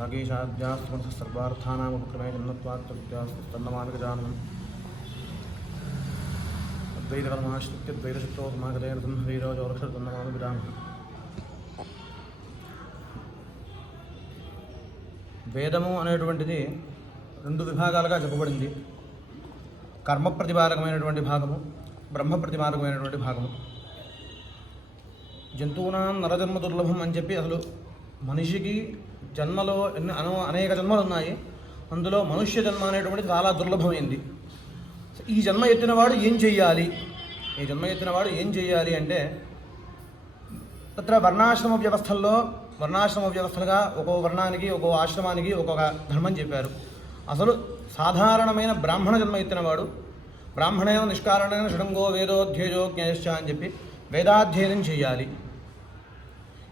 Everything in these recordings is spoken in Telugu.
वागीशाद्यास्तमनः सर्वार्थानाम् उपक्रमे जन्मत्वात् विद्यास्तु तन्नमामि गजाननम् अद्वैतकर्माश्रित्य द्वैतशक्तोपमागतेन तन्हरीरोजोरक्षर तन्नमामि गजाननम्। వేదము అనేటువంటిది రెండు విభాగాలుగా చెప్పబడింది. కర్మ ప్రతిపాదకమైనటువంటి భాగము, బ్రహ్మ ప్రతిపాదకమైనటువంటి భాగము. జంతువునాం నరజన్మ దుర్లభం అని చెప్పి అసలు మనిషికి జన్మలో అనేక జన్మలు ఉన్నాయి. అందులో మనుష్య జన్మ అనేటువంటిది చాలా దుర్లభమైంది. ఈ జన్మ ఎత్తినవాడు ఏం చెయ్యాలి? ఈ జన్మ ఎత్తినవాడు ఏం చెయ్యాలి అంటే తత్ర వర్ణాశ్రమ వ్యవస్థలుగా ఒక్కో వర్ణానికి ఒక్కో ఆశ్రమానికి ఒక్కొక్క ధర్మం చెప్పారు. అసలు సాధారణమైన బ్రాహ్మణ జన్మ ఎత్తినవాడు బ్రాహ్మణేన నిష్కారణేన షడంగో వేదోధ్యేయో జ్ఞేశ్చ అని చెప్పి వేదాధ్యయనం చేయాలి.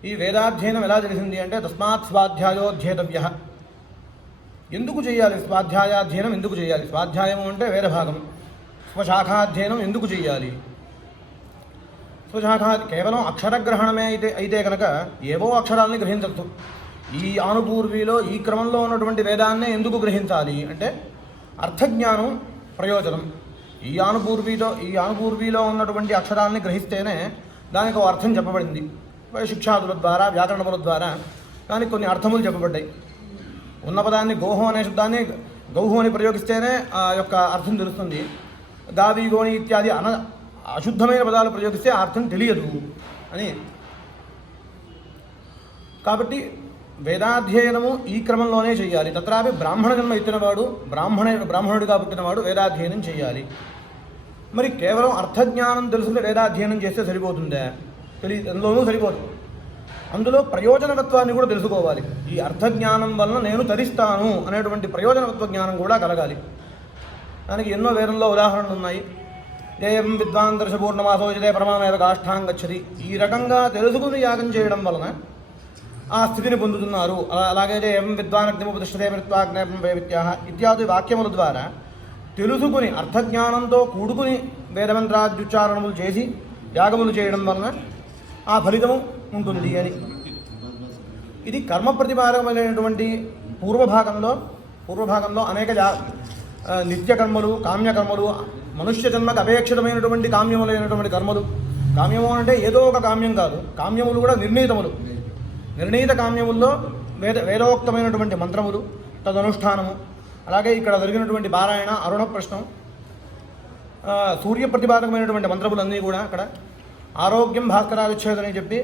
ఈ వేదాధ్యయనం ఎలా తెలిసింది అంటే తస్మాత్ స్వాధ్యాయోధ్యేతవ్య. ఎందుకు చేయాలి స్వాధ్యాయాధ్యయనం? ఎందుకు చేయాలి? స్వాధ్యాయము అంటే వేదభాగం. స్వశాఖాధ్యయనం ఎందుకు చేయాలి? స్వశాఖ కేవలం అక్షరగ్రహణమే అయితే కనుక ఏవో అక్షరాలని గ్రహించవచ్చు. ఈ ఆనుపూర్విలో ఈ క్రమంలో ఉన్నటువంటి వేదాన్నే ఎందుకు గ్రహించాలి అంటే అర్థజ్ఞానం ప్రయోజనం. ఈ ఆనుపూర్విలో ఉన్నటువంటి అక్షరాలని గ్రహిస్తేనే దానికి ఒక అర్థం చెప్పబడింది. శిక్షాదుల ద్వారా వ్యాకరణముల ద్వారా దానికి కొన్ని అర్థములు చెప్పబడ్డాయి. ఉన్న పదాన్ని గోహం అనే శబ్దాన్ని గౌహు అని ప్రయోగిస్తేనే ఆ యొక్క అర్థం తెలుస్తుంది. గావి గోణి ఇత్యాది అశుద్ధమైన పదాలు ప్రయోగిస్తే ఆ అర్థం తెలియదు అని. కాబట్టి వేదాధ్యయనము ఈ క్రమంలోనే చేయాలి. తత్రాపి బ్రాహ్మణ జన్మ ఎత్తినవాడు బ్రాహ్మణుడిగా పుట్టినవాడు వేదాధ్యయనం చేయాలి. మరి కేవలం అర్థజ్ఞానం తెలుసుకుంటే వేదాధ్యయనం చేస్తే సరిపోతుందా? అందులోనూ సరిపోదు. అందులో ప్రయోజనవత్వాన్ని కూడా తెలుసుకోవాలి. ఈ అర్థజ్ఞానం వలన నేను తరిస్తాను అనేటువంటి ప్రయోజనవత్వ జ్ఞానం కూడా కలగాలి. దానికి ఎన్నో వేదంలో ఉదాహరణలు ఉన్నాయి. ఏం విద్వాన్ దర్శపూర్ణమాసోజతే పరమామేవ కాష్టాం గచ్చతి. ఈ రకంగా తెలుసుకుని యాగం చేయడం వలన ఆ స్థితిని పొందుతున్నారు. అలాగే ఏం విద్వాన్ అగ్నిముపతిష్టతే మృత్వాగ్నేవిత్యా ఇత్యాది వాక్యముల ద్వారా తెలుసుకుని అర్థజ్ఞానంతో కూడుకుని వేదమంత్రాద్యుచ్చారణములు చేసి యాగములు చేయడం వలన ఆ ఫలితము ఉంటుంది అని. ఇది కర్మ ప్రతిపాదకమైనటువంటి పూర్వభాగంలో అనేక నిత్యకర్మలు, కామ్యకర్మలు, మనుష్య జన్మకు అపేక్షితమైనటువంటి కామ్యములైనటువంటి కర్మలు. కామ్యము అంటే ఏదో ఒక కామ్యం కాదు, కామ్యములు కూడా నిర్ణీతములు. నిర్ణీత కామ్యముల్లో వేదోక్తమైనటువంటి మంత్రములు, తదనుష్ఠానము. అలాగే ఇక్కడ జరిగినటువంటి పారాయణ, అరుణ ప్రశ్నం, సూర్య ప్రతిపాదకమైనటువంటి మంత్రములన్నీ కూడా అక్కడ ఆరోగ్యం భాస్కరాదిచ్ఛేదని చెప్పి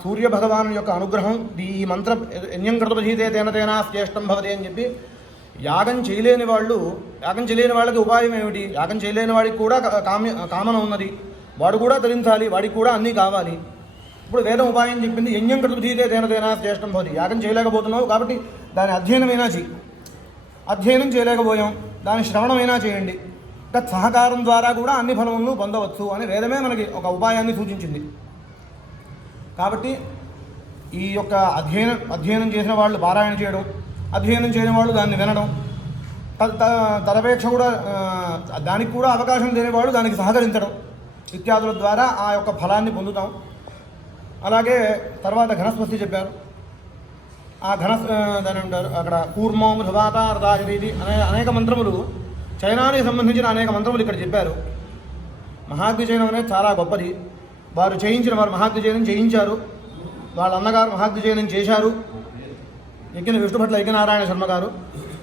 సూర్య భగవాను యొక్క అనుగ్రహం ఈ మంత్ర యజ్ఞం కృతపధీతే తేన తేనా శ్రేష్టం భవతి అని చెప్పి యాగం చేయలేని వాళ్ళకి ఉపాయం ఏమిటి? యాగం చేయలేని వాడికి కూడా కామన ఉన్నది, వాడు కూడా తరించాలి, వాడికి కూడా అన్నీ కావాలి. ఇప్పుడు వేదం ఉపాయం చెప్పింది యజ్ఞం కృతపధీతే తేన తేనా శ్రేష్టం భవతి. యాగం చేయలేకపోతున్నావు కాబట్టి దాని అధ్యయనమైనా చేయి. అధ్యయనం చేయలేకపోయాం, దాని శ్రవణమైనా చేయండి. సహకారం ద్వారా కూడా అన్ని ఫలములను పొందవచ్చు అని వేదమే మనకి ఒక ఉపాయాన్ని సూచించింది. కాబట్టి ఈ యొక్క అధ్యయనం చేసిన వాళ్ళు పారాయణ చేయడం, అధ్యయనం చేయని వాళ్ళు దాన్ని వినడం, తదపేక్ష కూడా దానికి కూడా అవకాశం లేని వాళ్ళు దానికి సహకరించడం ఇత్యాదుల ద్వారా ఆ యొక్క ఫలాన్ని పొందుతాం. అలాగే తర్వాత ఘనస్పతి చెప్పారు. ఆ దాని అంటారు అక్కడ కూర్మం ధవాత అర్ధాజరీది అనేక మంత్రములు, చైనానికి సంబంధించిన అనేక మంత్రములు ఇక్కడ చెప్పారు. మహాద్విజయనం అనేది చాలా గొప్పది. వారు మహాద్విజయనం చేయించారు. వాళ్ళ అన్నగారు మహాద్విజయనం చేశారు. విష్ణుభట్ల యజ్ఞనారాయణ శర్మ గారు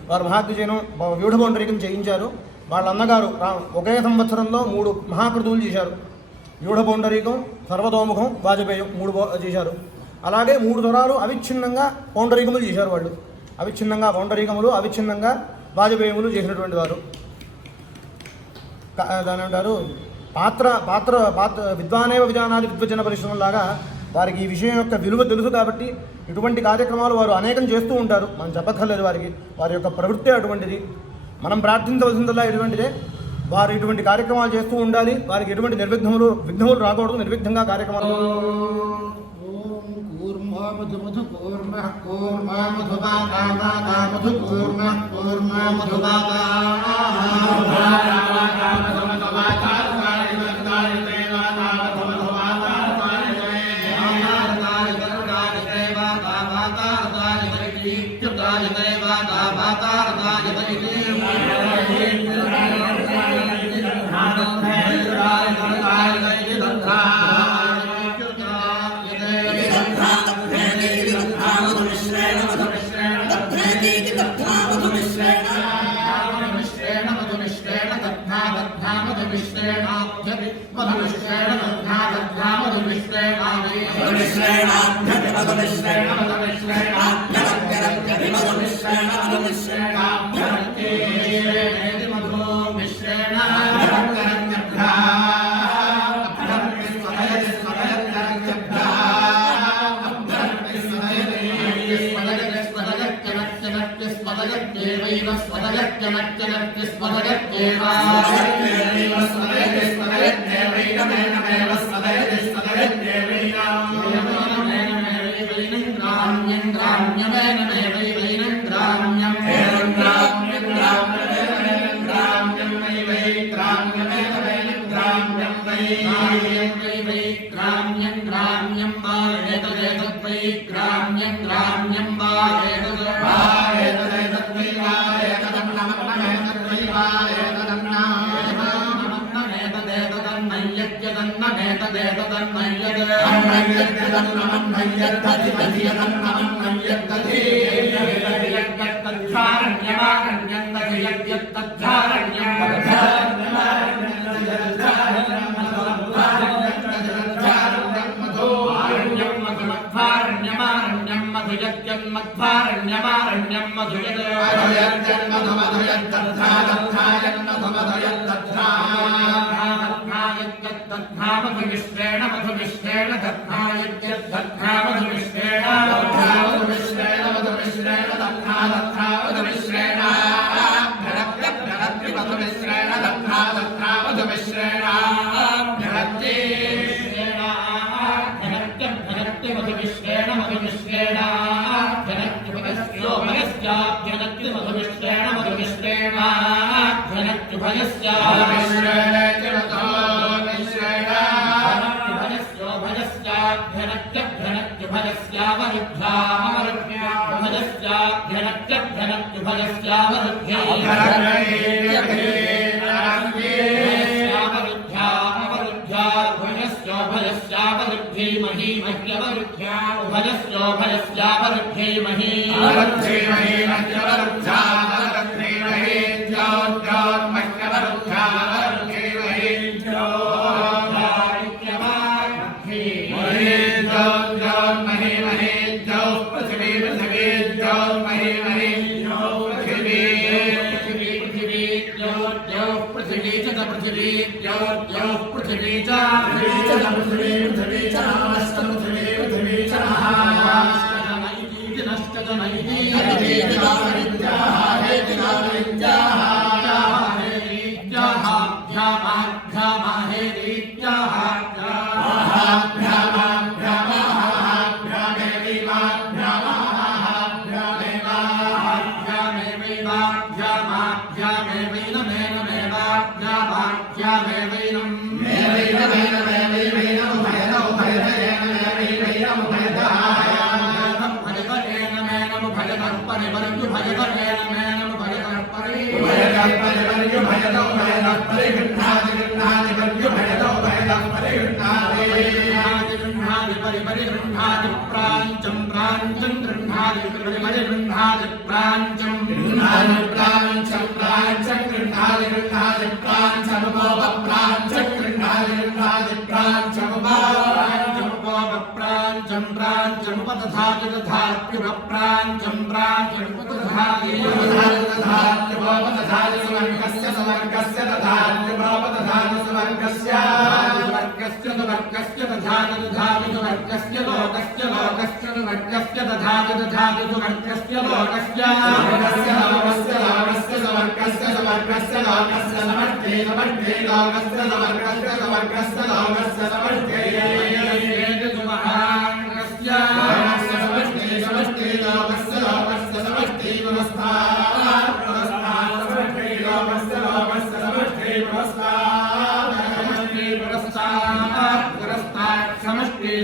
వారు మహాద్విజయనం వ్యూఢపౌండరీకం చేయించారు. వాళ్ళ అన్నగారు ఒకే సంవత్సరంలో 3 మహాకృతువులు చేశారు. వ్యూఢపౌండరీకం, సర్వతోముఖం, వాజపేయం 3 చేశారు. అలాగే 3 తరాలు అవిచ్ఛిన్నంగా పౌండరీకములు చేశారు. వాళ్ళు అవిచ్ఛిన్నంగా పౌండరీకములు, అవిచ్ఛిన్నంగా వాజపేయములు చేసినటువంటి వారు. దాని అంటారు పాత్ర విద్వానేవ విజానాది విద్వజన పరిశ్రమలాగా వారికి ఈ విషయం యొక్క విలువ తెలుసు. కాబట్టి ఇటువంటి కార్యక్రమాలు వారు అనేకం చేస్తూ ఉంటారు. మనం చెప్పక్కర్లేదు. వారి యొక్క ప్రవృత్తి అటువంటిది. మనం ప్రార్థించవలసిందల్లా ఇటువంటిదే. వారు ఇటువంటి కార్యక్రమాలు చేస్తూ ఉండాలి. వారికి ఎటువంటి విఘ్నములు రాకూడదు. నిర్విఘ్నంగా కార్యక్రమాలు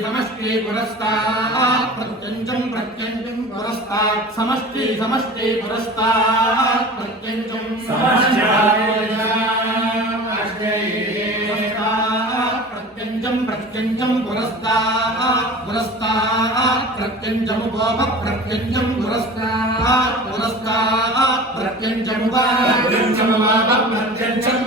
समष्टि पुरस्तात् प्रत्यञ्चं पुरस्तात् समष्टि समष्टि पुरस्तात् प्रत्यञ्चं प्रत्यञ्चं प्रत्यञ्चं पुरस्तात् पुरस्तात् प्रत्यञ्चमुपोप प्रत्यञ्चं पुरस्तात् पुरस्तात् प्रत्यञ्चमुप प्रत्यञ्चमुप प्रत्यञ्चं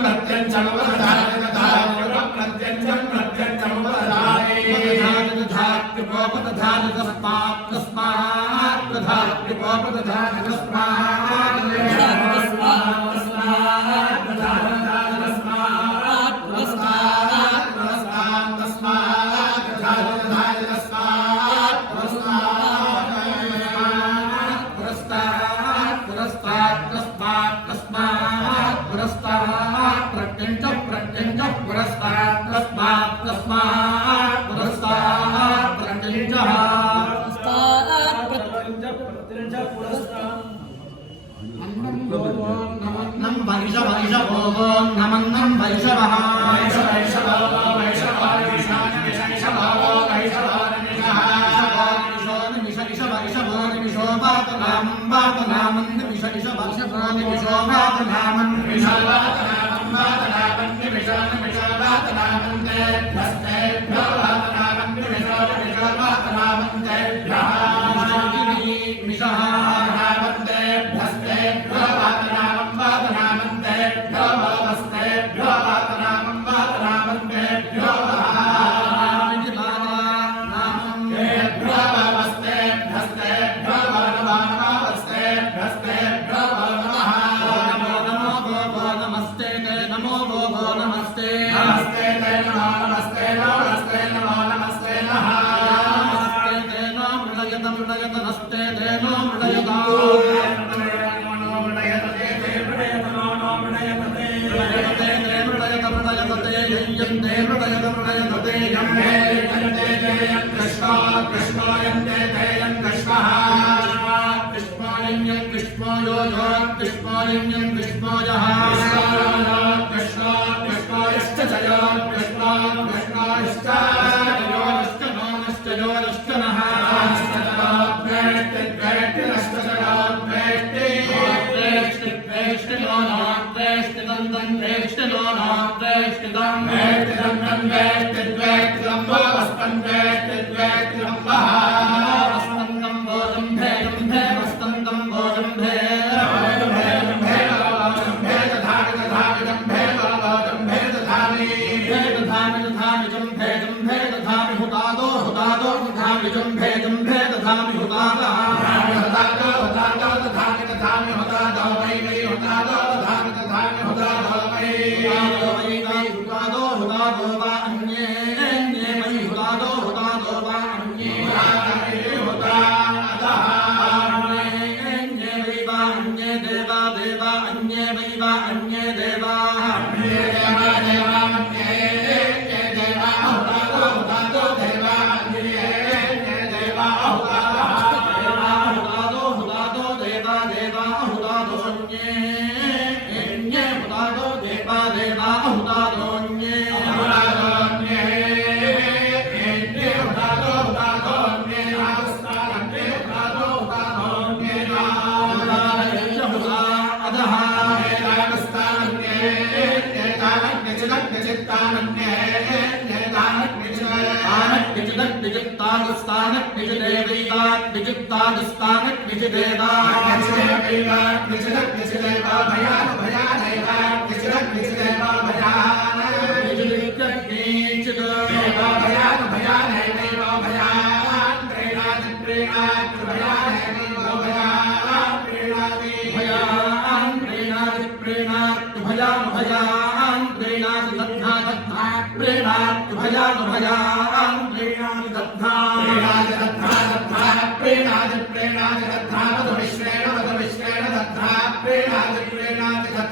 प्रेणादि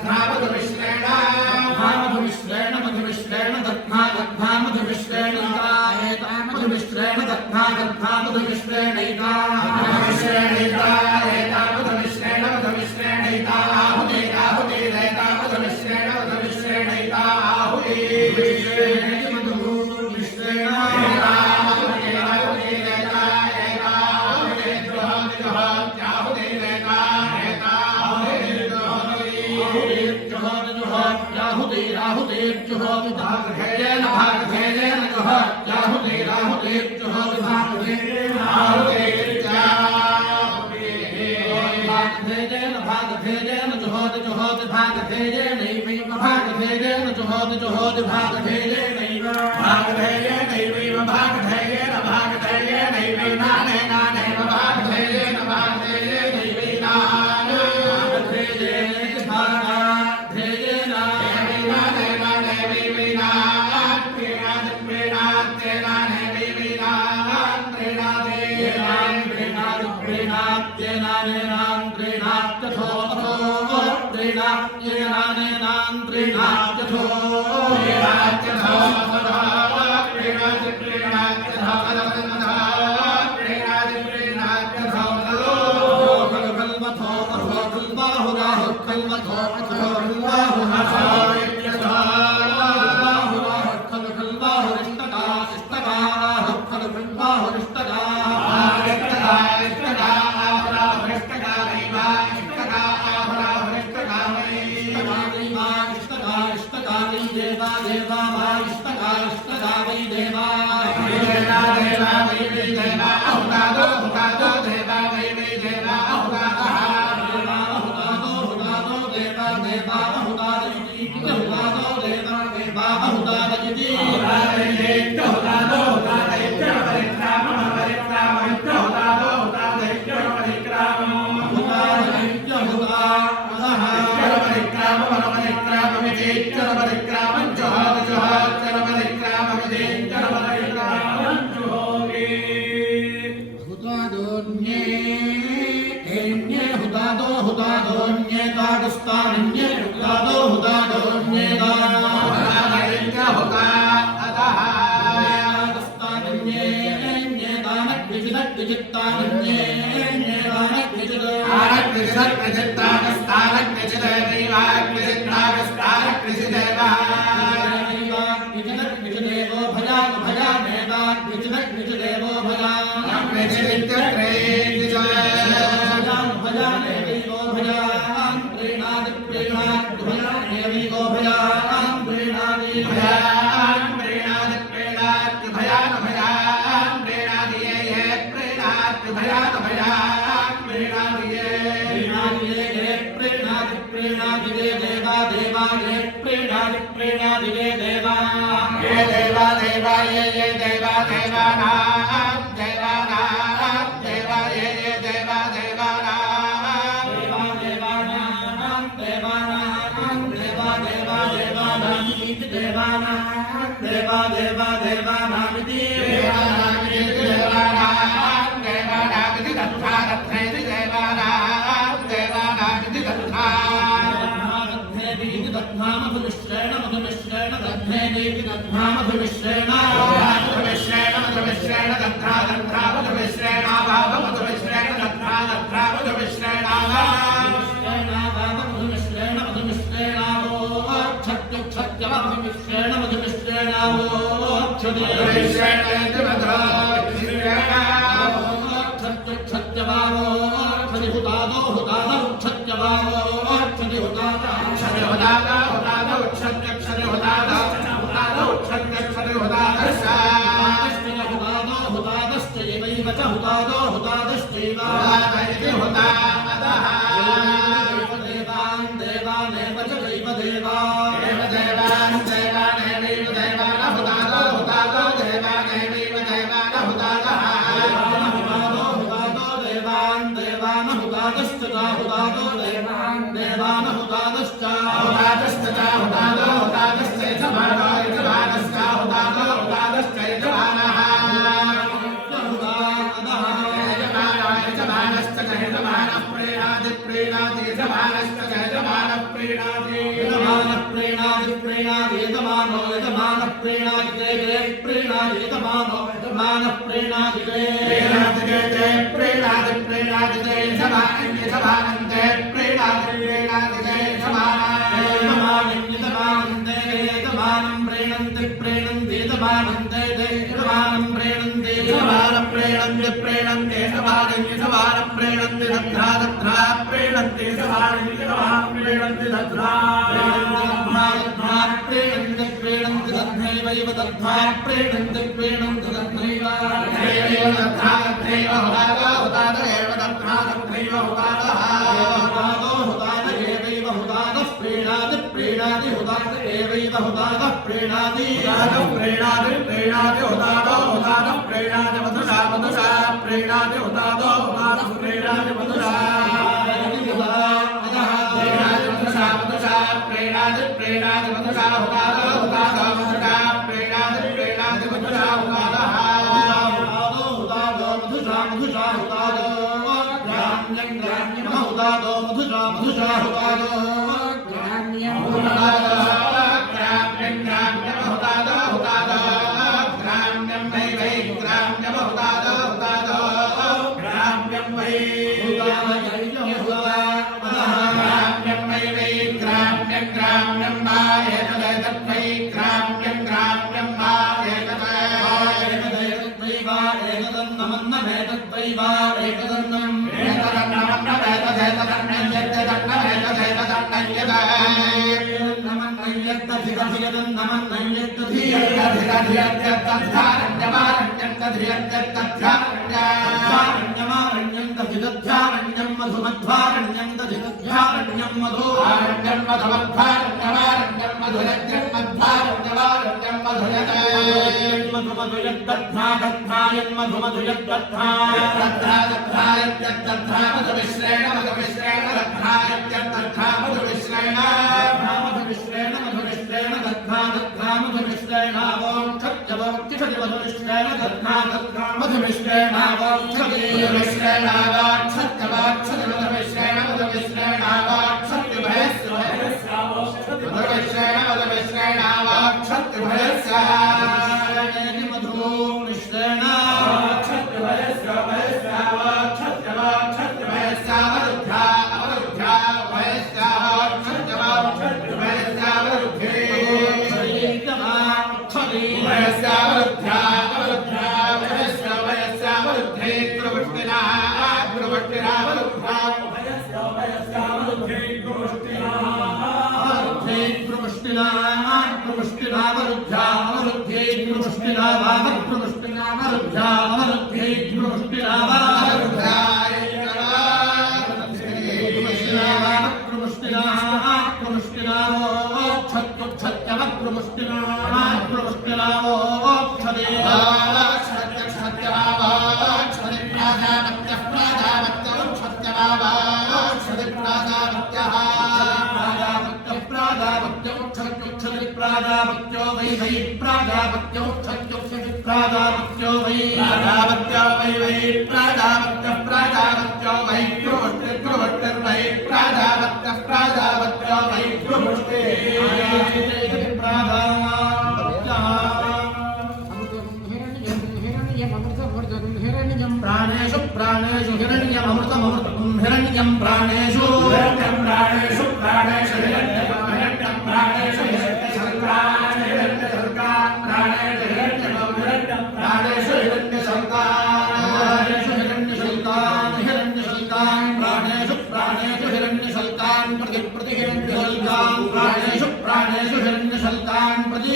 जुहोति भागधेयेन भागधेयेन जुहोत्याहुते राहुते जुहोति भागधेयेन भागधेयेन भागधेयेन जुहोति जुहोति भागधेयेनैव भागधेयेन जुहोति जुहोति भागधेयेनैव भागधेयेनैव भागधेयेन भागधेयेनैव नानेनानैव भागधेयेन भागधेयेनैव प्रेणन्ते तद्रा प्रीणन्ति सवाणि प्रीणन्ति तद्रा प्रीणन्ति प्रीणन्ति तद्नैवैव तद्धा प्रीणन्ति प्रीणन्ति तद्नैव तद्धा तद्नैव हुतादो हुताद एव तद्धा तद्नैव हुतादः हुतादो हुताद एवैव हुतादः प्रीणाति प्रीणाति हुताद एवैव हुतादः प्रीणाति प्रीणाति प्रीणाति हुतादो हुतादः प्रीणाति मधुषा मधुषा प्रीणाति हुतादो हुतादः प्रीणाति मधुषा प्रेणादि प्रेणादि मधुषा हुतादो हुतादो मधुषा प्रेणादि प्रेणादि मधुषा हुतादः हुतादो मधुषा मधुषा हुतादो ग्राम्यं ग्राम्यं हुतादो मधुषा मधुषा हुतादो ग्राम्यं हुतादो ग्राम्यं ग्राम्यं हुतादो हुतादो ग्राम्यं वै वै ग्राम्यं हुतादो हुतादो ग्राम्यं वै ग्राम्यं वा एतदेतद्वै ग्राम्यं ग्राम्यं वा एतदेतद्वै वा एतदन्नमन्नमेतद्वै वा एतदन्नं मधुमध्वारण्यं दधिदध्यारण्यं मधुरण्यं मधुमध्वारण्यवारण्यं मधुरण्यं मध्वारण्यवारण्यं मधुरण्यं मधुमधुयद्दध्नादध्नायन् मधुमधुयद्दध्नायद्दध्नायद्दध्ना मधुमिश्रेण मधुमिश्रेण दध्नायद्दध्ना मधुमिश्रेण मधुमिश्रेण मधुमिश्रेण दध्ना दध्ना मधुमिश्रेण वोक्षत्य वोक्षति मधुमिश्रेण दध्ना दध्ना मधुमिश्रेण वोक्षति मिश्रेण वाक्षत्य वाक्षति मधुमिश्रेण मधुमिश्रेण वाक्षत्य भयस्य मधुमिश्रेण मधुमिश्रेण वाक्षत्य भयस्य मधुमिश्रेण वाक्षत्य भयस्य भयस्य वाक्षत्य वाक्षत्य भयस्य अवरुद्धा अवरुद्धा भयस्य वाक्षत्य वाक्षत्य भयस्य अवरुद्धे भयस्य अवरुद्धा अवरुद्धा भयस्य भयस्य अवरुद्धे प्रवृत्तिना प्रवृत्तिना अवरुद्धा भयस्य भयस्य अवरुद्धे प्रवृत्तिना अवरुद्धे प्रवृत्तिना प्रवृत्तिना अवरुद्धा अवरुद्धे प्रवृत्तिना प्रवृत्तिना अवरुद्धा अवरुद्धे प्रवृत्तिना अवरुद्धा प्राजापत्यो वै वै प्राजापत्यो प्राजापत्यो वै प्राजापत्यो वै वै प्राजापत्यो प्राजापत्यो वै प्रवृत्ति प्रवृत्ति वै प्राजापत्यो प्राजापत्यो वै प्रवृत्ति प्राणेषु प्राणेषु हिरण्यमृतमृतं हिरण्यं प्राणेषु प्राणेषु प्राणेषु हिरण्यं प्राणेषु प्राणेषु हिरण्यशल्कान् प्राणेषु प्राणेषु हिरण्यशल्कान् प्रति प्रति हिरण्यशल्कान् प्राणेषु प्राणेषु हिरण्यशल्कान् प्रति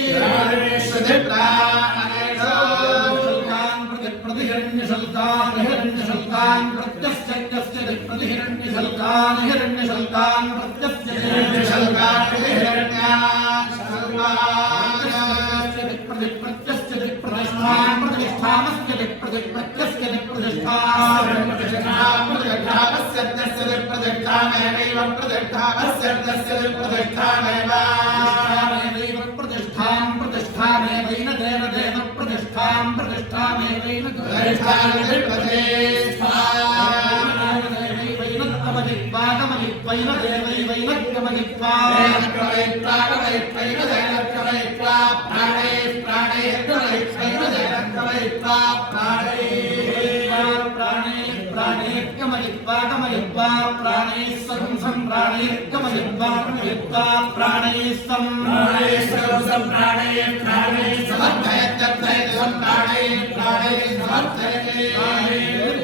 हिरण्यशल्कान् प्रत्यस्य प्रति हिरण्यशल्कान् हिरण्यशल्कान् प्रत्यस्य हिरण्यशल्कान् प्रत्यस्य प्रतिष्ठान् प्रतिष्ठानस्य प्रतिष्ठास्य प्रतिष्ठामेव प्रतिष्ठानस्य प्रतिष्ठामेव प्रतिष्ठां प्रतिष्ठामेवैन देव देव प्रतिष्ठां प्रतिष्ठामेवैन प्रतिष्ठामेवैन देवैवैन गमयित्वा प्राणे प्राणे गमयित्वा प्राणे प्राणे गमयित्वा गमयित्वा प्राणे सं प्राणे गमयित्वा गमयित्वा प्राणे सं प्राणे प्राणे समर्थयत्य प्राणे प्राणे समर्थयते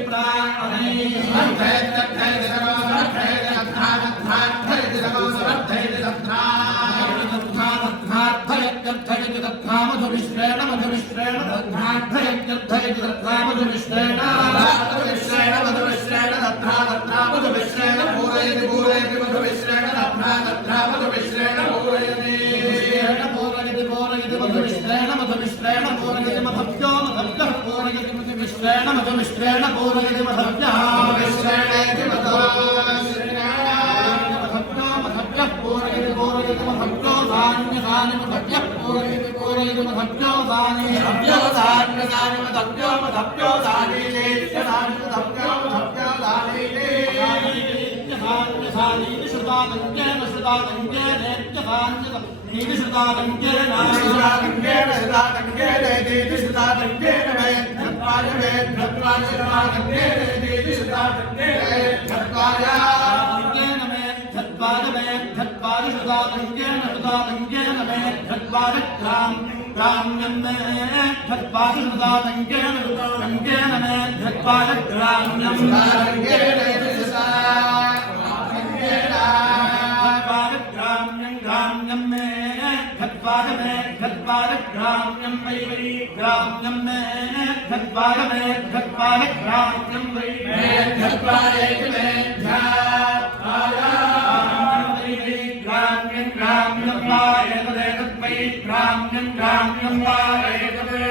प्राणे समर्थयत्य तथा मधुमिश्रेण मधुमिश्रेण तथा मधुमिश्रेण पूरयति मधुमिश्रेण तथा मधुमिश्रेण पूरयति मधुमिश्रेण पूरयति मधुभ्यो पूरयति मधुमिश्रेण पूरयति मधुभ्यः मिश्रेणेति मधुभ्यः पूरयति मधुभ्यो धान्यधानि मधुभ्यः पूरयति मधुभ्यो धानि मधुभ्यो धानि लेत्यधानि मधुभ्यो धानि धान्यधानि श्रुतागङ्गेन नीति श्रुतागङ्गेन नीति श्रुतागङ्गेन वेद्भत्वाय श्रुतागङ्गेन नीति श्रुतागङ्गेन धत्वाय श्रुतागङ्गेन वेद्भत्वाय ग्राम्यं मे धत्वाय श्रुतागङ्गेन मे धत्वाय ग्राम्यं ग्राम्यं मे धत्वाय ग्राम्यं वै ग्राम्यं मे धत्वाय ग्राम्यं वै धत्वाय मे ग्राम्यं वायतदेतद्वै ग्राम्यं वायतद्वै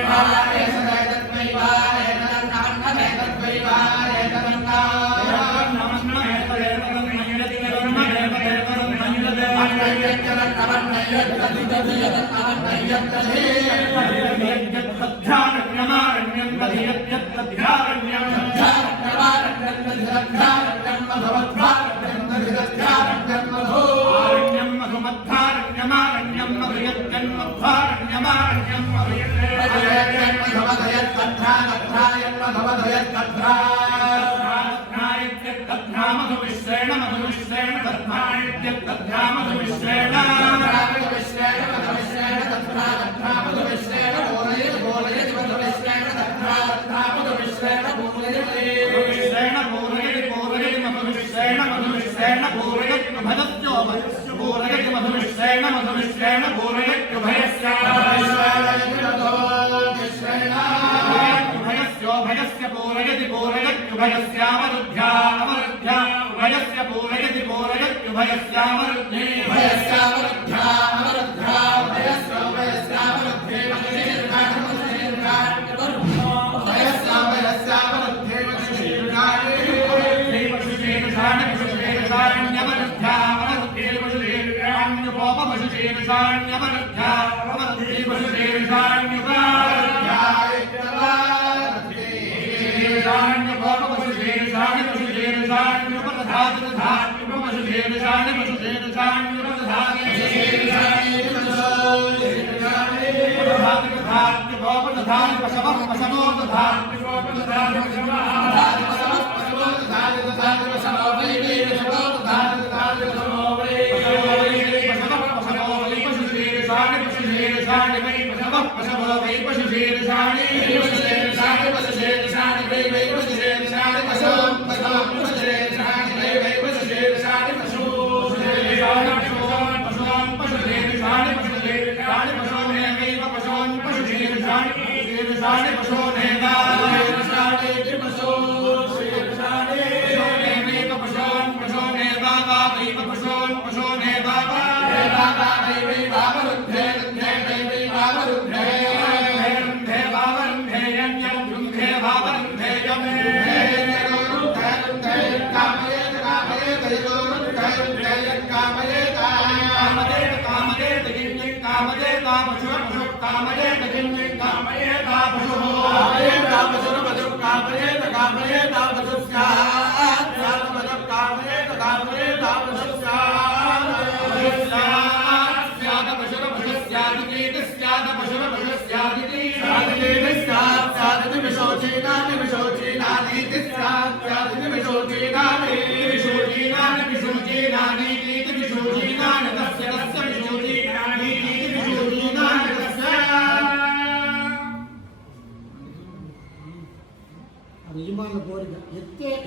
యజమానుల కోరిక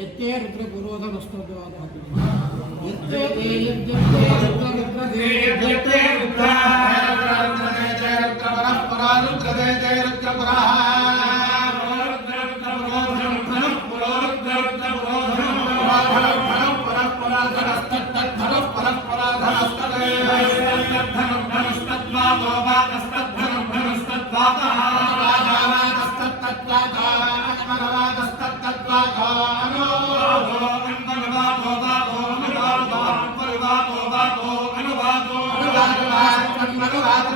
ఎత్తే రుద్ర పురోధన రుద్ర नमस्कारो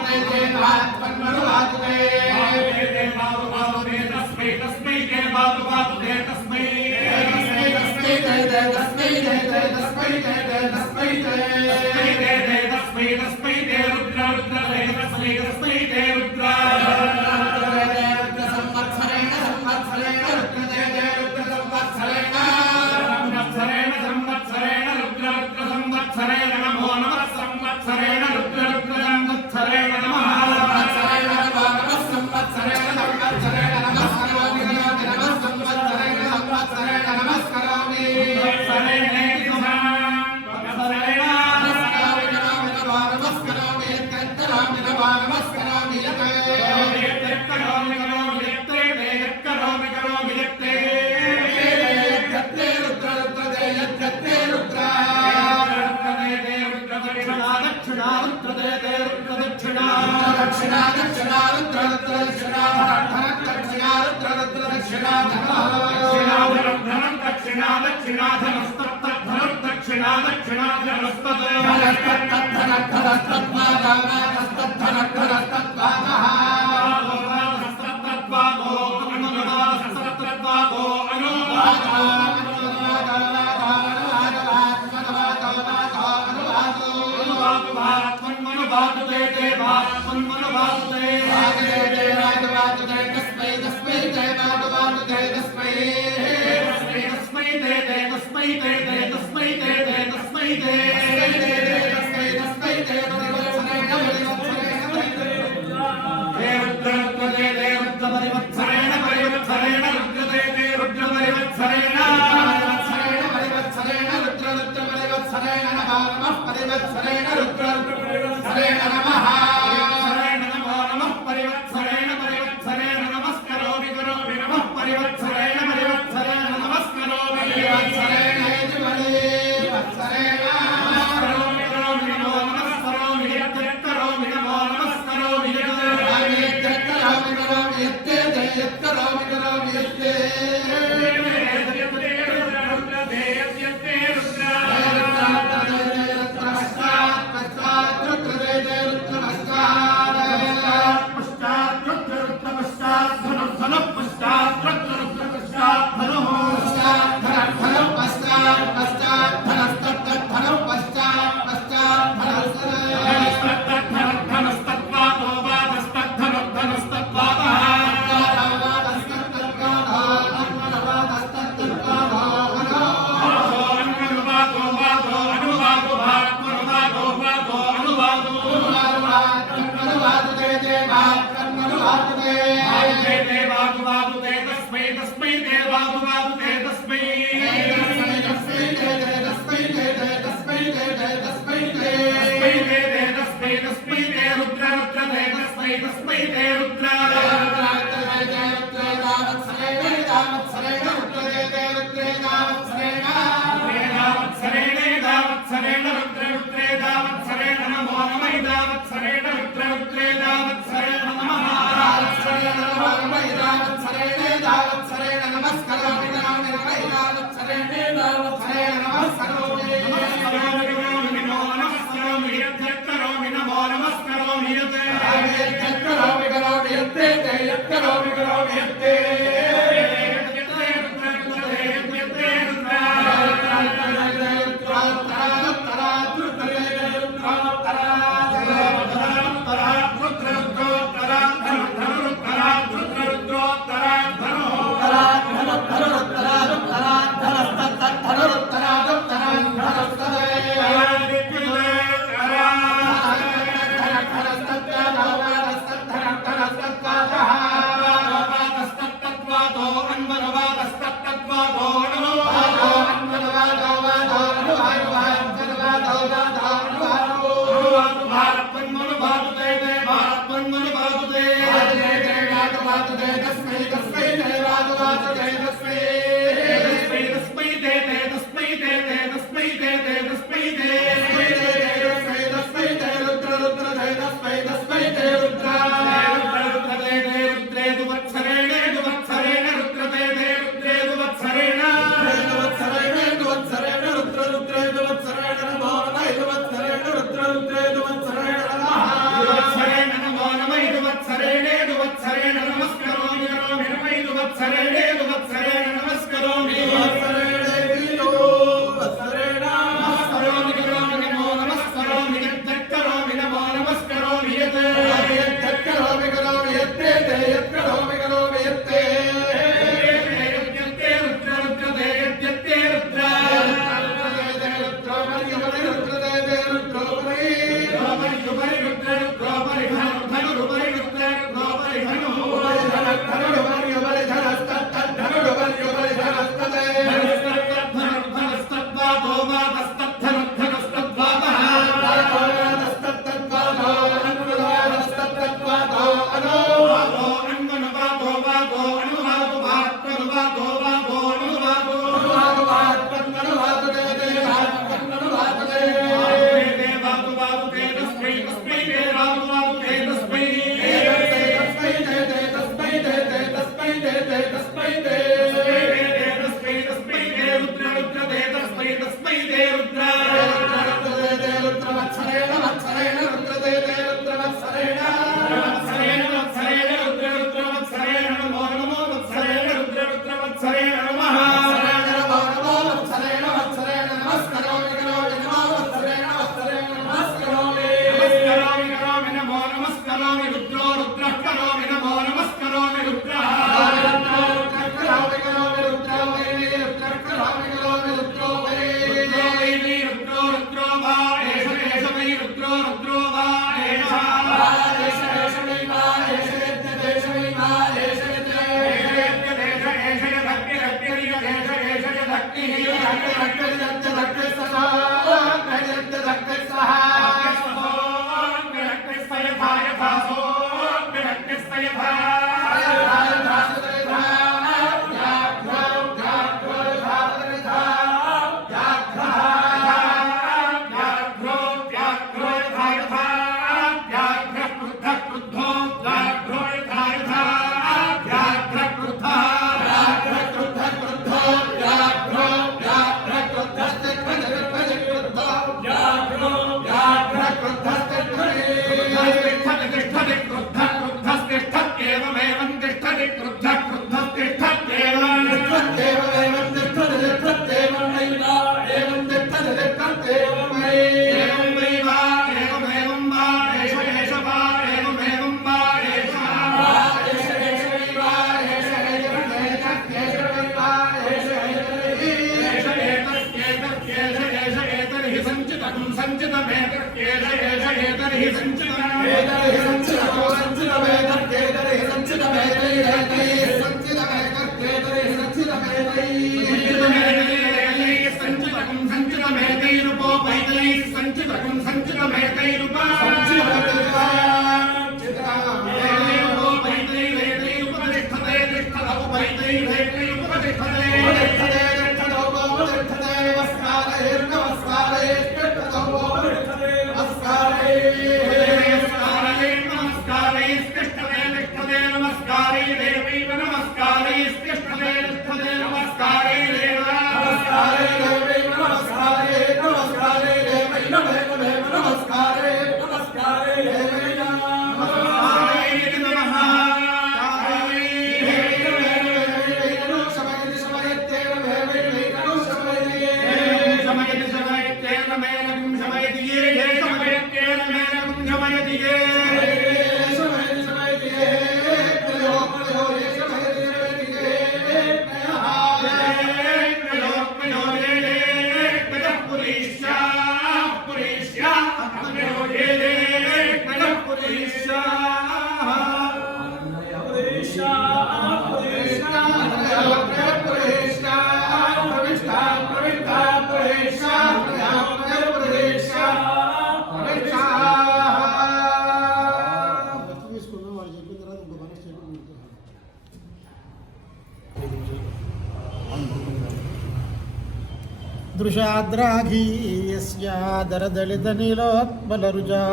दृशाद्राघीयस्यादरदलितनीलोत्पलरुजा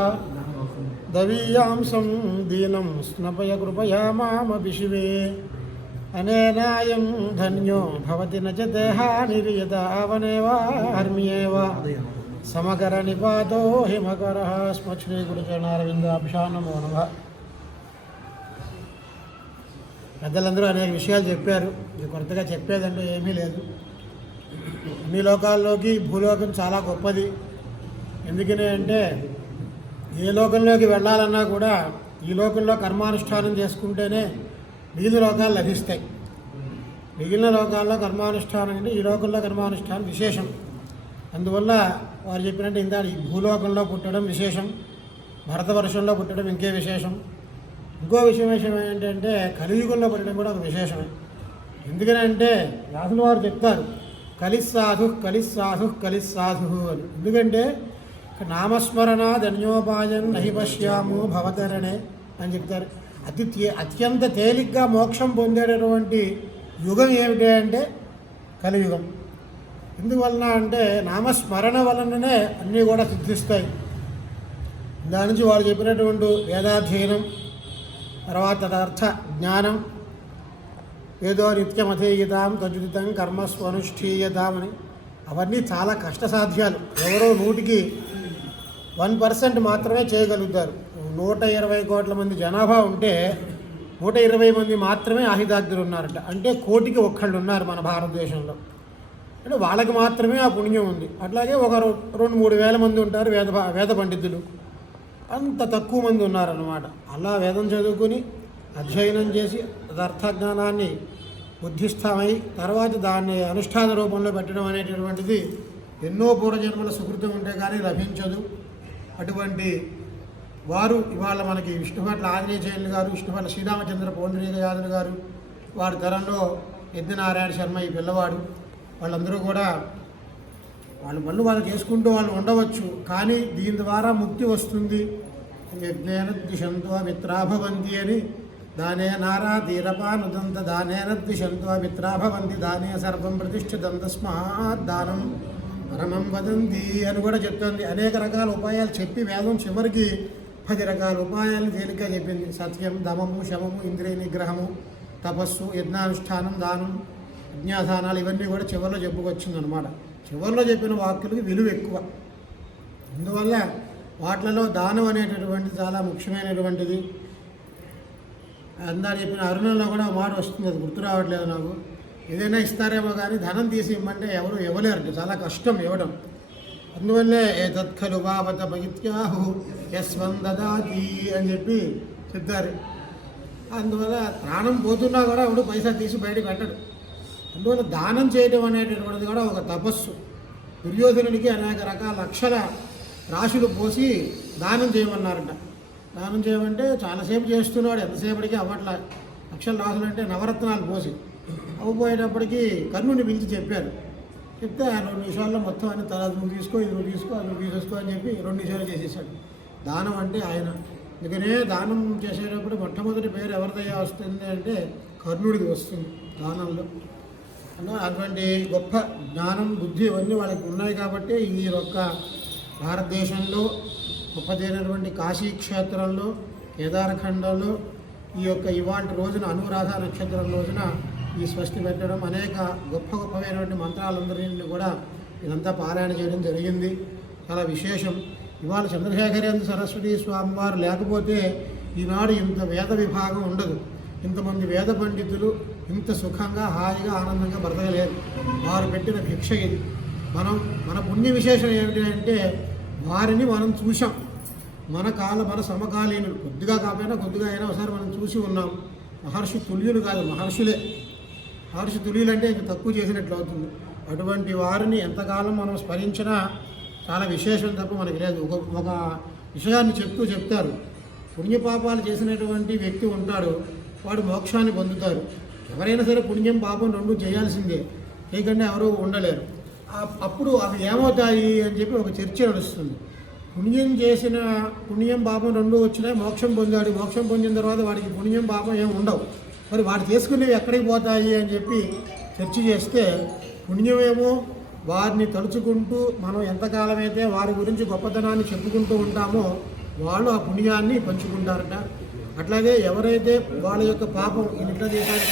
दवीयांसं दीनं स्नपय कृपया मामभिशिवे अनेनायं धन्यो भवति न च देहानिर्यदावनेव हर्म्येव समकरनिपातो हिमकरः स्म श्रीगुरुचरणारविन्दाभ्यां नमो नमः. పెద్దలందరూ అనేక విషయాలు చెప్పారు. ఇది కొత్తగా చెప్పేదంటే ఏమీ లేదు. అన్ని లోకాల్లోకి భూలోకం చాలా గొప్పది. ఎందుకని అంటే ఏ లోకంలోకి వెళ్ళాలన్నా కూడా ఈ లోకంలో కర్మానుష్ఠానం చేసుకుంటేనే మిగిలిన లోకాలు లభిస్తాయి. మిగిలిన లోకాల్లో కర్మానుష్ఠానం అంటే ఈ లోకంలో కర్మానుష్ఠానం విశేషం. అందువల్ల వారు చెప్పినట్టు ఇంత ఈ భూలోకంలో పుట్టడం విశేషం, భరతవర్షంలో పుట్టడం ఇంకే విశేషం. ఇంకో విషయం ఏంటంటే కలియుగంలో పుట్టడం కూడా ఒక విశేషమే. ఎందుకని అంటే వ్యాసుల వారు చెప్తారు, కలిస్సాధు కలిస్సాధు కలిస్సాధు అని. ఎందుకంటే నామస్మరణ ధన్యోపాయం నహి పశ్యాము భవతరణే అని చెప్తారు. అత్యంత తేలిగ్గా మోక్షం పొందేటటువంటి యుగం ఏమిటి అంటే కలియుగం. ఎందువలన అంటే నామస్మరణ వలననే అన్నీ కూడా సిద్ధిస్తాయి. దాని నుంచి వాళ్ళు చెప్పినటువంటి వేదాధ్యయనం, తర్వాత తదర్థ జ్ఞానం, ఏదో నిత్యమధేయతాం తజుదితం కర్మస్వనుష్ఠీయతామని, అవన్నీ చాలా కష్టసాధ్యాలు. ఎవరో 100కి 1% మాత్రమే చేయగలుగుతారు. 120 కోట్ల మంది జనాభా ఉంటే 120 మంది మాత్రమే ఆహితాగ్రులు ఉన్నారట. అంటే 1,000,000కి ఒక్కళ్ళు ఉన్నారు మన భారతదేశంలో. అంటే వాళ్ళకి మాత్రమే ఆ పుణ్యం ఉంది. అట్లాగే ఒక 2-3 వేల మంది ఉంటారు వేద పండితులు. అంత తక్కువ మంది ఉన్నారన్నమాట. అలా వేదం చదువుకుని అధ్యయనం చేసి అర్థజ్ఞానాన్ని బుద్ధిస్థమై తర్వాత దాన్ని అనుష్ఠాన రూపంలో పెట్టడం అనేటటువంటిది ఎన్నో పూర్వజన్మల సుకృతం ఉంటే కానీ లభించదు. అటువంటి వారు ఇవాళ మనకి విష్ణుభట్ల ఆంజనేయ చైన్లు గారు, విష్ణుభట్ల శ్రీరామచంద్ర పౌండరీక యాదవ్ గారు, వారి తరంలో యజ్ఞనారాయణ శర్మ ఈ పిల్లవాడు, వాళ్ళందరూ కూడా వాళ్ళ పనులు వాళ్ళు చేసుకుంటూ వాళ్ళు ఉండవచ్చు. కానీ దీని ద్వారా ముక్తి వస్తుంది. యజ్ఞేన దిశంతో మిత్రాభవంతి అని, దానే నారా తీరపానుదంత దానేన దిశంతో మిత్రాభవంతి దానే సర్వం ప్రతిష్ఠితం తస్మాత్ దానం పరమం వదంతి అని కూడా చెప్తుంది. అనేక రకాల ఉపాయాలు చెప్పి వేదం చివరికి 10 రకాల ఉపాయాలు తేలిగ్గా చెప్పింది. సత్యం, దమము, శమము, ఇంద్రియ నిగ్రహము, తపస్సు, యజ్ఞానుష్ఠానం, దానం, యజ్ఞాధానాలు ఇవన్నీ కూడా చివరిలో చెప్పుకొచ్చింది అనమాట. చివరిలో చెప్పిన వాక్యులకి విలువ ఎక్కువ. అందువల్ల వాటిలలో దానం అనేటటువంటిది చాలా ముఖ్యమైనటువంటిది. అందా చెప్పిన అరుణంలో కూడా మాట వస్తుంది, అది గుర్తు రావట్లేదు నాకు. ఏదైనా ఇస్తారేమో కానీ ధనం తీసి ఇవ్వమంటే ఎవరు ఇవ్వలేరు, చాలా కష్టం ఇవ్వడం. అందువల్లే ఏతత్ఖలు భావత పగిత్యాహు యస్వం దదాతి అని చెప్పి చెప్తారు. అందువల్ల ప్రాణం పోతున్నా కూడా ఎవడు పైసా తీసి బయటకు పెట్టడు. అందువల్ల దానం చేయడం అనేటటువంటిది కూడా ఒక తపస్సు. దుర్యోధనుడికి అనేక రకాల లక్షల రాశులు పోసి దానం చేయమన్నారట. దానం చేయమంటే చాలాసేపు చేస్తున్నాడు, ఎంతసేపటికి అవ్వట్ల. లక్షల రాశులు అంటే నవరత్నాలు పోసి అవ్వపోయేటప్పటికి కర్ణుని పిలిచి చెప్పారు. చెప్తే ఆ 2 నిమిషాల్లో మొత్తం అన్ని తర్వాత నువ్వు తీసుకో, ఇది నువ్వు తీసుకో, అది నువ్వు తీసేసుకో అని చెప్పి 2 నిమిషాలు చేసేసాడు. దానం అంటే ఆయన. అందుకనే దానం చేసేటప్పుడు మొట్టమొదటి పేరు ఎవరిదయ్యా వస్తుంది అంటే కర్ణుడిది వస్తుంది దానంలో. అటువంటి గొప్ప జ్ఞానం, బుద్ధి ఇవన్నీ వాళ్ళకి ఉన్నాయి కాబట్టి ఈ యొక్క భారతదేశంలో గొప్పదైనటువంటి కాశీ క్షేత్రంలో, కేదారఖండంలో ఈ యొక్క ఇవాళ రోజున అనురాధ నక్షత్రం రోజున ఈ స్వస్తి పెట్టడం, అనేక గొప్పమైనటువంటి మంత్రాలందరినీ కూడా ఇదంతా పారాయణ చేయడం జరిగింది. చాలా విశేషం. ఇవాళ చంద్రశేఖరేంద్ర సరస్వతి స్వామివారు లేకపోతే ఈనాడు ఇంత వేద విభాగం ఉండదు. ఇంతమంది వేద పండితులు ఇంత సుఖంగా హాయిగా ఆనందంగా బ్రతకలేరు. వారు పెట్టిన భిక్ష ఇది. మన పుణ్య విశేషం ఏమిటి అంటే వారిని మనం చూసాం. మన సమకాలీనులు, కొద్దిగా కాకపోయినా కొద్దిగా అయినా ఒకసారి మనం చూసి ఉన్నాం. మహర్షి తుల్యులు కాదు, మహర్షులే. మహర్షి తుల్యులు అంటే ఇంక తక్కువ చేసినట్లు అవుతుంది. అటువంటి వారిని ఎంతకాలం మనం స్మరించినా చాలా విశేషం తప్ప మనకి లేదు. ఒక విషయాన్ని చెప్తారు. పుణ్యపాపాలు చేసినటువంటి వ్యక్తి ఉంటాడు, వాడు మోక్షాన్ని పొందుతారు. ఎవరైనా సరే పుణ్యం పాపం 2 చేయాల్సిందే, చేయకుండా ఎవరు ఉండలేరు. అప్పుడు అవి ఏమవుతాయి అని చెప్పి ఒక చర్చ నడుస్తుంది. పుణ్యం పాపం 2 వచ్చినాయి, మోక్షం పొందాడు. మోక్షం పొందిన తర్వాత వాడికి పుణ్యం పాపం ఏమి ఉండవు. మరి వాడు చేసుకునేవి ఎక్కడికి పోతాయి అని చెప్పి చర్చ చేస్తే, పుణ్యమేమో వారిని తలుచుకుంటూ మనం ఎంతకాలమైతే వారి గురించి గొప్పతనాన్ని చెప్పుకుంటూ ఉంటామో వాళ్ళు ఆ పుణ్యాన్ని పంచుకుంటారట. అట్లాగే ఎవరైతే వాళ్ళ యొక్క పాపం ఇట్లా చేశారు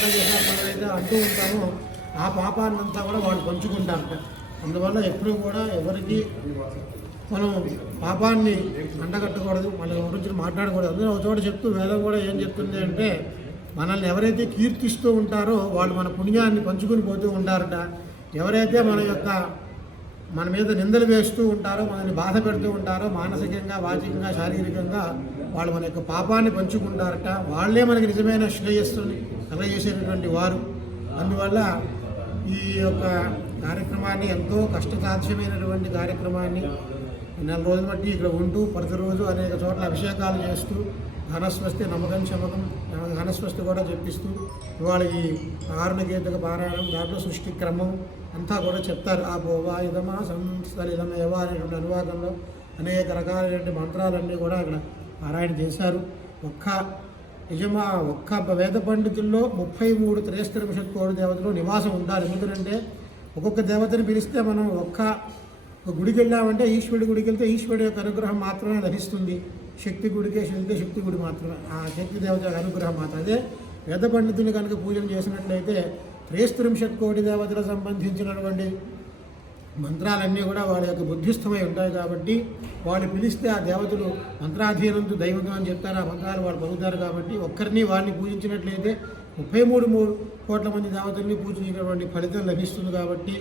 మనమైతే అంటూ ఉంటామో ఆ పాపాన్నంతా కూడా వాళ్ళు పంచుకుంటారట. అందువల్ల ఎప్పుడూ కూడా ఎవరికి మనం పాపాన్ని అండగట్టకూడదు, వాళ్ళ గురించి మాట్లాడకూడదు. అందులో ఒక చోట చెప్తూ వేదం కూడా ఏం చెప్తుంది అంటే, మనల్ని ఎవరైతే కీర్తిస్తూ ఉంటారో వాళ్ళు మన పుణ్యాన్ని పంచుకుని పోతూ ఉంటారట. ఎవరైతే మన మీద నిందలు వేస్తూ ఉంటారో, మనల్ని బాధ పెడుతూ ఉంటారో మానసికంగా, వాచికంగా, శారీరకంగా, వాళ్ళు మన యొక్క పాపాన్ని పంచుకుంటారట. వాళ్ళే మనకి నిజమైన శ్రేయస్సుని కలగజేసేటటువంటి వారు. అందువల్ల ఈ యొక్క కార్యక్రమాన్ని, ఎంతో కష్టసాధ్యమైనటువంటి కార్యక్రమాన్ని 4 రోజులు బట్టి ఇక్కడ ఉంటూ ప్రతిరోజు అనేక చోట్ల అభిషేకాలు చేస్తూ ఘనస్వస్తి నమ్మకం శమకం ఘనస్వస్తి కూడా చెప్పిస్తూ ఇవాళ ఈ ఆరుణగీతక పారాయణం దాంట్లో సృష్టి క్రమం అంతా కూడా చెప్తారు. ఆ భోవాయుధమా సంస్థలిదమేవా అనేటువంటి అనువాదంలో అనేక రకాలైనటువంటి మంత్రాలన్నీ కూడా అక్కడ పారాయణ చేశారు. ఒక్క వేద పండితుల్లో 33 త్రేస్త్రింశత్ కోటి దేవతలు నివాసం ఉండాలి. ఎందుకంటే ఒక్కొక్క దేవతని పిలిస్తే మనం ఒక గుడికి వెళ్ళామంటే ఈశ్వరుడి గుడికి వెళ్తే ఈశ్వరుడి యొక్క అనుగ్రహం మాత్రమే లభిస్తుంది. శక్తి గుడికే వెళ్తే శక్తి గుడి మాత్రమే, ఆ శక్తి దేవత యొక్క అనుగ్రహం మాత్రం. అదే వేద పండితుని కనుక పూజలు చేసినట్లయితే త్రేస్త్రింశత్ కోటి దేవతలకు సంబంధించినటువంటి మంత్రాలన్నీ కూడా వాళ్ళ యొక్క బుద్ధిస్థమై ఉంటాయి. కాబట్టి వాళ్ళు పిలిస్తే ఆ దేవతలు మంత్రాధీనంతో దైవతం అని చెప్తారు. ఆ మంత్రాలు వాళ్ళు పలుకుతారు. కాబట్టి ఒక్కరిని వాళ్ళని పూజించినట్లయితే 33 కోట్ల మంది దేవతల్ని పూజించినటువంటి ఫలితం లభిస్తుంది. కాబట్టి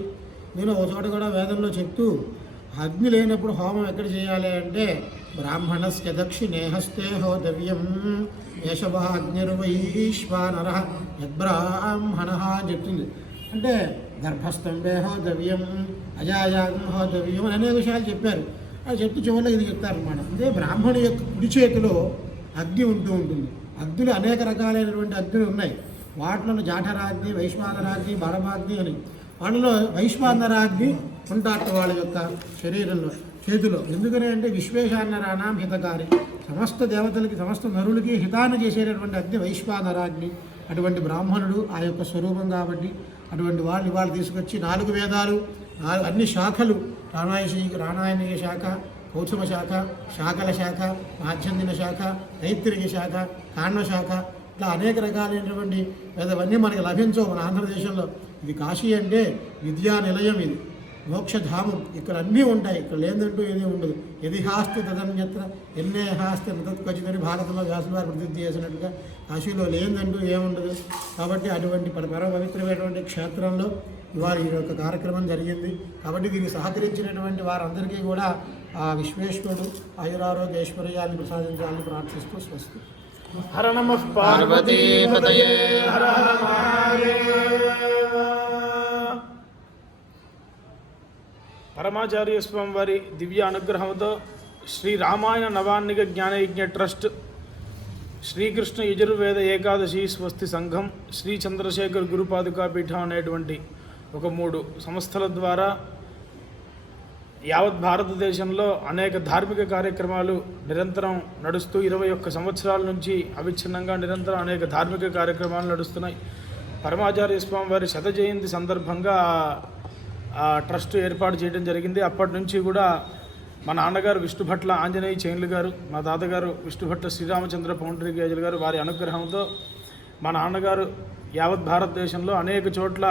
నేను ఒక చోట కూడా వేదంలో చెప్తూ అగ్ని లేనప్పుడు హోమం ఎక్కడ చేయాలి అంటే బ్రాహ్మణస్య దక్షిణేహస్తే హోదవ్యం యశవ అగ్నిర్వైశ్వానర యద్బ్రాహ్మణ అని చెప్తుంది. అంటే గర్భస్తంభే హోదవ్యం అజాయాగం హోదవ్యం అని అనేక విషయాలు చెప్పారు. అది చెప్తూ చివరిలో ఇది చెప్తారనమాట. అంటే బ్రాహ్మణి యొక్క కుడి చేతిలో అగ్ని ఉంటుంది. అగ్నులు అనేక రకాలైనటువంటి అగ్నులు ఉన్నాయి. వాటిలో జాఠరాగ్ని, వైశ్వానరాగ్ని, బలమాగ్ని అని. వాళ్ళలో వైశ్వానరాగ్ని ఉంటారు వాళ్ళ యొక్క శరీరంలో, చేతిలో. ఎందుకని అంటే విశ్వేశాన్నరానాం హితకారి, సమస్త దేవతలకి సమస్త నరులకి హితాన్ని చేసేటటువంటి అగ్ని వైశ్వానరాగ్ని. అటువంటి బ్రాహ్మణుడు ఆ యొక్క స్వరూపం. కాబట్టి అటువంటి వాళ్ళు తీసుకొచ్చి 4 వేదాలు, అన్ని శాఖలు, రామాయణీయ శాఖ, కౌసుమ శాఖ, శాకల శాఖ, మాధ్యందిన శాఖ, తైత్తిరీయ శాఖ, కాణ్వ శాఖ, ఇట్లా అనేక రకాలైనటువంటి వేదవన్నీ మనకి లభించవు మన ఆంధ్రదేశంలో. ఇది కాశీ అంటే విద్యా నిలయం, ఇది మోక్షధామం. ఇక్కడ అన్నీ ఉంటాయి. ఇక్కడ లేదంటూ ఏదీ ఉండదు. ఎది హాస్తి తదన్యత్ర ఎన్నే హాస్తి నతత్వచితని భారతంలో వ్యాసుల వారు ప్రసిద్ధి చేసినట్టుగా కాశీలో లేదంటూ ఏముండదు. కాబట్టి అటువంటి పరమ పవిత్రమైనటువంటి క్షేత్రంలో ఇవాళ ఈ యొక్క కార్యక్రమం జరిగింది. కాబట్టి దీనికి సహకరించినటువంటి వారందరికీ కూడా ఆ విశ్వేశ్వరుడు ఆయురారోగ్య ఐశ్వర్యాన్ని ప్రసాదించాలని ప్రార్థిస్తూ స్వస్తి. హర నమః పార్వతీపతయే హర హర మహాదేవ. పరమాచార్య స్వామి వారి దివ్య అనుగ్రహంతో శ్రీ రామాయణ నవాన్నిక జ్ఞానయజ్ఞ ట్రస్ట్, శ్రీకృష్ణ యజుర్వేద ఏకాదశి స్వస్తి సంఘం, శ్రీ చంద్రశేఖర్ గురుపాదుకా పీఠం అనేటువంటి ఒక 3 సంస్థల ద్వారా యావత్ భారతదేశంలో అనేక ధార్మిక కార్యక్రమాలు నిరంతరం నడుస్తూ 21 సంవత్సరాల నుంచి అవిచ్ఛిన్నంగా నిరంతరం అనేక ధార్మిక కార్యక్రమాలు నడుస్తున్నాయి. పరమాచార్య స్వామి వారి 100వ జయంతి సందర్భంగా ఆ ట్రస్ట్ ఏర్పాటు చేయడం జరిగింది. అప్పటి నుంచి కూడా మా నాన్నగారు విష్ణుభట్ల ఆంజనేయ చైన్లు గారు, మా తాతగారు విష్ణుభట్ల శ్రీరామచంద్ర పౌండ్రీకేజులు గారు, వారి అనుగ్రహంతో మా నాన్నగారు యావత్ భారతదేశంలో అనేక చోట్ల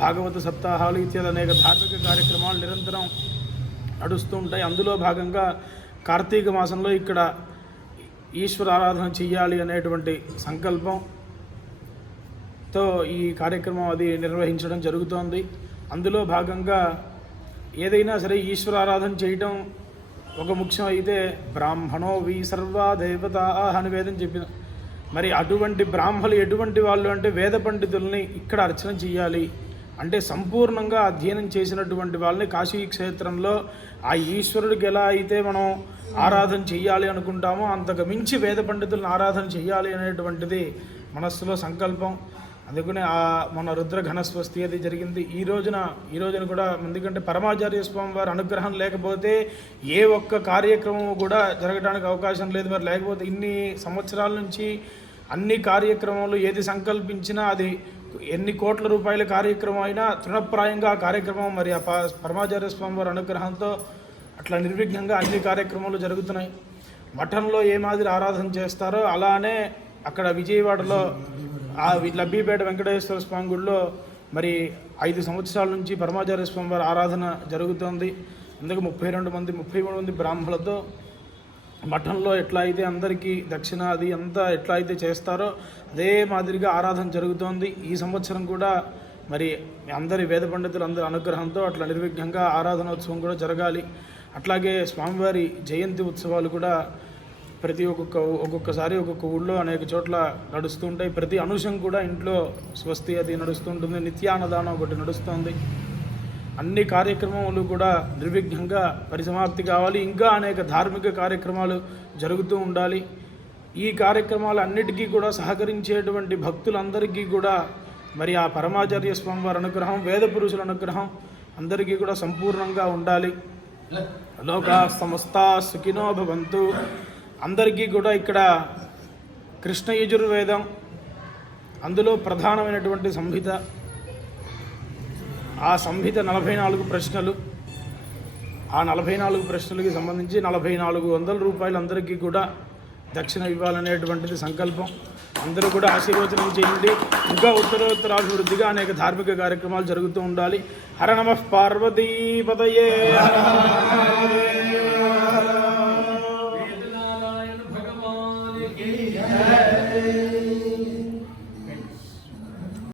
భాగవత సప్తాహాలు ఇత్యాది అనేక ధార్మిక కార్యక్రమాలు నిరంతరం నడుస్తూ ఉంటాయి. అందులో భాగంగా కార్తీక మాసంలో ఇక్కడ ఈశ్వర ఆరాధన చెయ్యాలి అనేటువంటి సంకల్పంతో ఈ కార్యక్రమం అది నిర్వహించడం జరుగుతోంది. అందులో భాగంగా ఏదైనా సరే ఈశ్వర ఆరాధన చేయటం ఒక ముఖ్యం అయితే బ్రాహ్మణో వి సర్వా దేవతా అని వేదం చెప్పిన మరి అటువంటి బ్రాహ్మణులు ఎటువంటి వాళ్ళు అంటే వేద పండితుల్ని ఇక్కడ అర్చన చేయాలి అంటే సంపూర్ణంగా అధ్యయనం చేసినటువంటి వాళ్ళని కాశీ క్షేత్రంలో ఆ ఈశ్వరుడికి ఎలా అయితే మనం ఆరాధన చెయ్యాలి అనుకుంటామో అంతకు మించి వేద పండితులను ఆరాధన చెయ్యాలి అనేటువంటిది మనస్సులో సంకల్పం. అందుకనే మన రుద్ర ఘనస్వస్తి అది జరిగింది. ఈ రోజున కూడా ఎందుకంటే పరమాచార్య స్వామి వారి అనుగ్రహం లేకపోతే ఏ ఒక్క కార్యక్రమం కూడా జరగడానికి అవకాశం లేదు. మరి లేకపోతే ఇన్ని సంవత్సరాల నుంచి అన్ని కార్యక్రమాలు ఏది సంకల్పించినా అది ఎన్ని కోట్ల రూపాయల కార్యక్రమం అయినా తృణప్రాయంగా ఆ కార్యక్రమం మరి ఆ పరమాచార్య స్వామి వారి అనుగ్రహంతో అట్లా నిర్విఘ్నంగా అన్ని కార్యక్రమాలు జరుగుతున్నాయి. మఠంలో ఏ మాదిరి ఆరాధన చేస్తారో అలానే అక్కడ విజయవాడలో ఆ లబ్బిపేట వెంకటేశ్వర స్వామి గుడిలో మరి 5 సంవత్సరాల నుంచి పరమాచార్య స్వామి వారి ఆరాధన జరుగుతోంది. అందుకు 33 మంది బ్రాహ్మణులతో మఠంలో ఎట్లా అయితే అందరికీ దక్షిణ అది అంతా ఎట్లా అయితే చేస్తారో అదే మాదిరిగా ఆరాధన జరుగుతోంది. ఈ సంవత్సరం కూడా మరి అందరి వేద పండితులు అందరి అనుగ్రహంతో అట్లా నిర్విఘ్నంగా ఆరాధనోత్సవం కూడా జరగాలి. అట్లాగే స్వామివారి జయంతి ఉత్సవాలు కూడా ప్రతి ఒక్కొక్కసారి ఒక్కొక్క ఊళ్ళో అనేక చోట్ల నడుస్తూ ఉంటాయి. ప్రతి అంశం కూడా ఇంట్లో స్వస్తి అది నడుస్తుంటుంది. నిత్యాన్నదానం ఒకటి నడుస్తుంది. అన్ని కార్యక్రమాలు కూడా నిర్విఘ్నంగా పరిసమాప్తి కావాలి. ఇంకా అనేక ధార్మిక కార్యక్రమాలు జరుగుతూ ఉండాలి. ఈ కార్యక్రమాలన్నిటికీ కూడా సహకరించేటువంటి భక్తులందరికీ కూడా మరి ఆ పరమాచార్య స్వామివారి అనుగ్రహం, వేద పురుషుల అనుగ్రహం అందరికీ కూడా సంపూర్ణంగా ఉండాలి. లోకా సమస్తా సుఖినో భవంతు. అందరికీ కూడా ఇక్కడ కృష్ణ యజుర్వేదం, అందులో ప్రధానమైనటువంటి సంహిత, ఆ సంహిత 44 ప్రశ్నలు. ఆ 44 ప్రశ్నలకి సంబంధించి 4400 రూపాయలు అందరికీ కూడా దక్షిణ ఇవ్వాలనేటువంటిది సంకల్పం. అందరూ కూడా ఆశీర్వచనం చేయండి. ఇంకా ఉత్తరోత్తరాభివృద్ధిగా అనేక ధార్మిక కార్యక్రమాలు జరుగుతూ ఉండాలి. హర నమః పార్వతీపతయే.